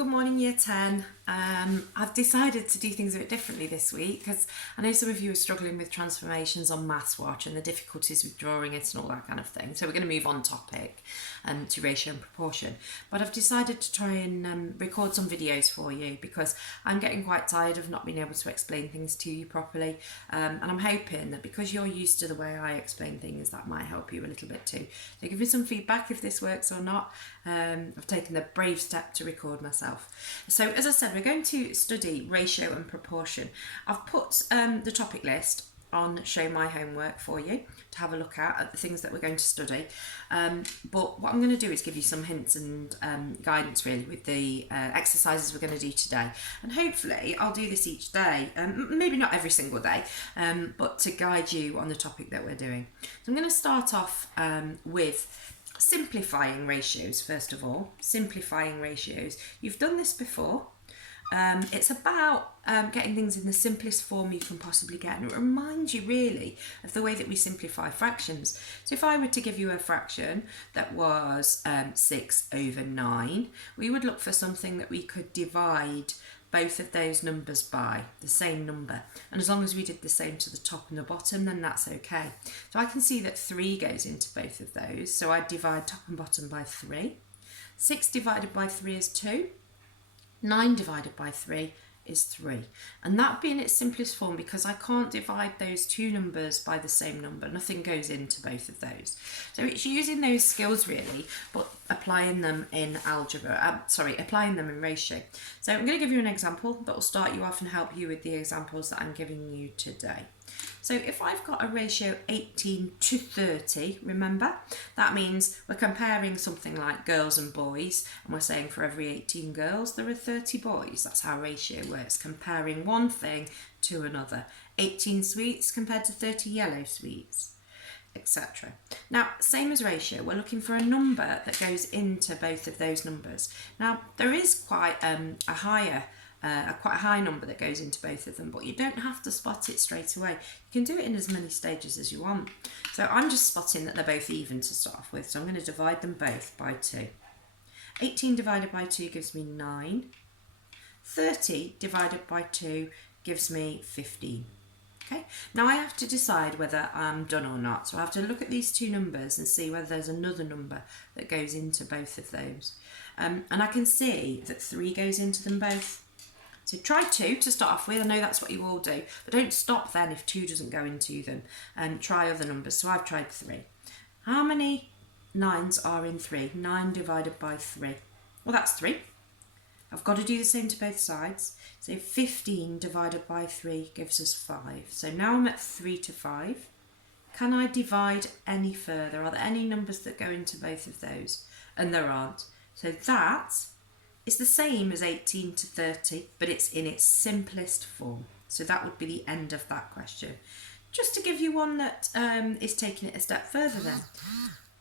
Good morning, Year 10. I've decided to do things a bit differently this week because I know some of you are struggling with transformations on MathsWatch and the difficulties with drawing it and all that kind of thing. So we're going to move on topic to ratio and proportion. But I've decided to try and record some videos for you because I'm getting quite tired of not being able to explain things to you properly. And I'm hoping that because you're used to the way I explain things, that might help you a little bit too. So give me some feedback if this works or not. I've taken the brave step to record myself. So as I said, we're going to study ratio and proportion. I've put the topic list on Show My Homework for you to have a look at the things that we're going to study. But what I'm going to do is give you some hints and guidance really with the exercises we're going to do today. And hopefully I'll do this each day, maybe not every single day, but to guide you on the topic that we're doing. So I'm going to start off with simplifying ratios first of all. Simplifying ratios. You've done this before. It's about getting things in the simplest form you can possibly get, and it reminds you really of the way that we simplify fractions. So if I were to give you a fraction that was 6 over 9, we would look for something that we could divide both of those numbers by, the same number, and as long as we did the same to the top and the bottom, then that's okay. So I can see that 3 goes into both of those, so I divide top and bottom by 3. 6 divided by 3 is 2. 9 divided by 3 is 3. And that would be in its simplest form because I can't divide those two numbers by the same number. Nothing goes into both of those. So it's using those skills really, but applying them in algebra, applying them in ratio. So I'm going to give you an example that will start you off and help you with the examples that I'm giving you today. So if I've got a ratio 18 to 30, remember, that means we're comparing something like girls and boys, and we're saying for every 18 girls, there are 30 boys. That's how ratio works, comparing one thing to another. 18 sweets compared to 30 yellow sweets, etc. Now, same as ratio, we're looking for a number that goes into both of those numbers. Now, there is quite a quite high number that goes into both of them, but you don't have to spot it straight away. You can do it in as many stages as you want. So I'm just spotting that they're both even to start off with, so I'm going to divide them both by 2. 18 divided by 2 gives me 9. 30 divided by 2 gives me 15. Okay, now I have to decide whether I'm done or not. So I have to look at these two numbers and see whether there's another number that goes into both of those. And I can see that 3 goes into them both. So try 2 to start off with. I know that's what you all do, but don't stop then if 2 doesn't go into them, and try other numbers. So I've tried 3. How many 9s are in 3? 9 divided by 3. Well, that's 3. I've got to do the same to both sides. So 15 divided by 3 gives us 5. So now I'm at 3 to 5. Can I divide any further? Are there any numbers that go into both of those? And there aren't. So that is the same as 18 to 30, but it's in its simplest form. So that would be the end of that question. Just to give you one that is taking it a step further then.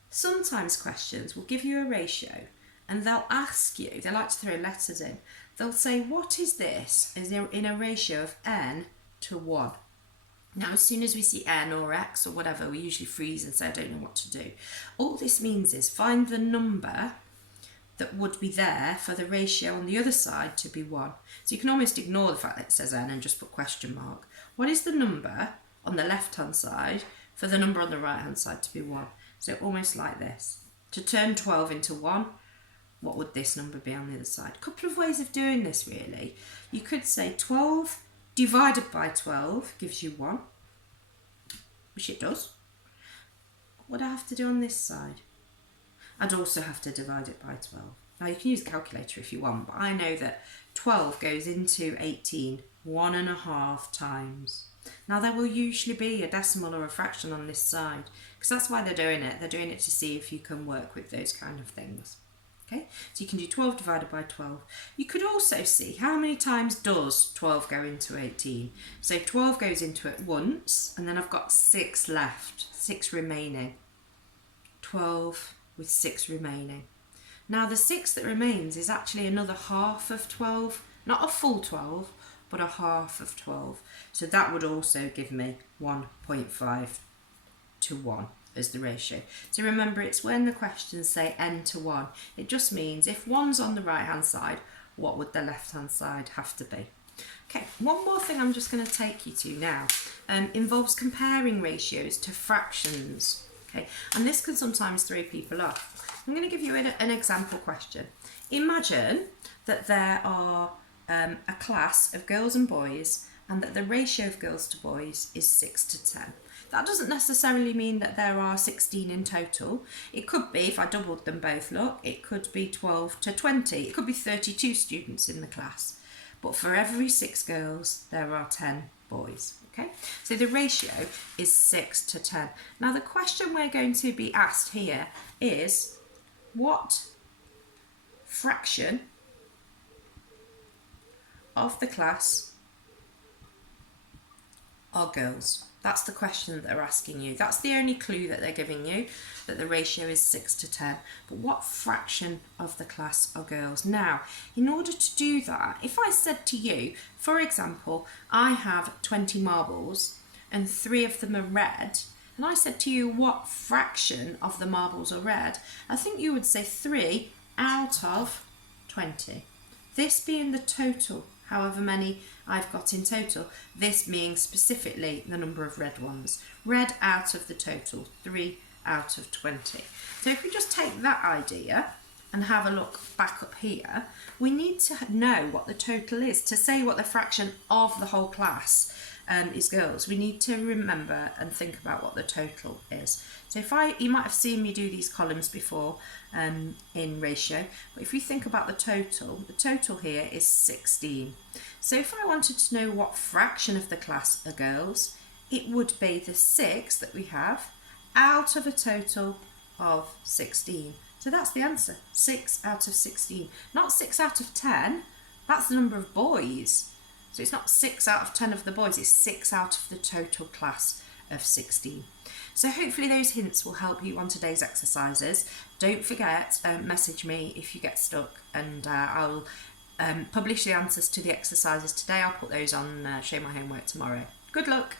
Sometimes questions will give you a ratio and they'll ask you, they like to throw letters in, they'll say, what is this in a ratio of n to 1? Now, as soon as we see n or x or whatever, we usually freeze and say, I don't know what to do. All this means is find the number that would be there for the ratio on the other side to be 1. So you can almost ignore the fact that it says n and just put question mark. What is the number on the left-hand side for the number on the right-hand side to be 1? So almost like this. To turn 12 into 1, what would this number be on the other side? A couple of ways of doing this really. You could say 12 divided by 12 gives you 1, which it does. What would I have to do on this side? I'd also have to divide it by 12. Now you can use a calculator if you want, but I know that 12 goes into 18 1.5 times. Now there will usually be a decimal or a fraction on this side, because that's why they're doing it. They're doing it to see if you can work with those kind of things. Okay, so you can do 12 divided by 12. You could also see how many times does 12 go into 18. So 12 goes into it once, and then I've got 6 left, 6 remaining. 12 with 6 remaining. Now the 6 that remains is actually another half of 12, not a full 12, but a half of 12. So that would also give me 1.5 to 1 as the ratio. So remember, it's when the questions say n to 1. It just means if 1's on the right hand side, what would the left-hand side have to be? Okay, one more thing I'm just going to take you to now involves comparing ratios to fractions. Okay, and this can sometimes throw people off. I'm going to give you an example question. Imagine that there are a class of girls and boys and that the ratio of girls to boys is 6 to 10. That doesn't necessarily mean that there are 16 in total. It could be, if I doubled them both, look, it could be 12 to 20. It could be 32 students in the class. But for every 6 girls, there are 10 boys. Okay, so the ratio is 6 to 10. Now the question we're going to be asked here is, what fraction of the class are girls? That's the question that they're asking you. That's the only clue that they're giving you, that the ratio is 6 to 10. But what fraction of the class are girls? Now, in order to do that, if I said to you, for example, I have 20 marbles and 3 of them are red, and I said to you, what fraction of the marbles are red? I think you would say 3 out of 20. This being the total, however many I've got in total, this being specifically the number of red ones. Red out of the total, 3 out of 20. So if we just take that idea and have a look back up here, we need to know what the total is. To say what the fraction of the whole class is girls, we need to remember and think about what the total is. So you might have seen me do these columns before in ratio, but if you think about the total here is 16. So if I wanted to know what fraction of the class are girls, it would be the 6 that we have out of a total of 16. So that's the answer, 6 out of 16. Not 6 out of 10, that's the number of boys. So it's not 6 out of 10 of the boys, it's 6 out of the total class of 16. So hopefully those hints will help you on today's exercises. Don't forget, message me if you get stuck, and I'll publish the answers to the exercises today. I'll put those on Show My Homework tomorrow. Good luck.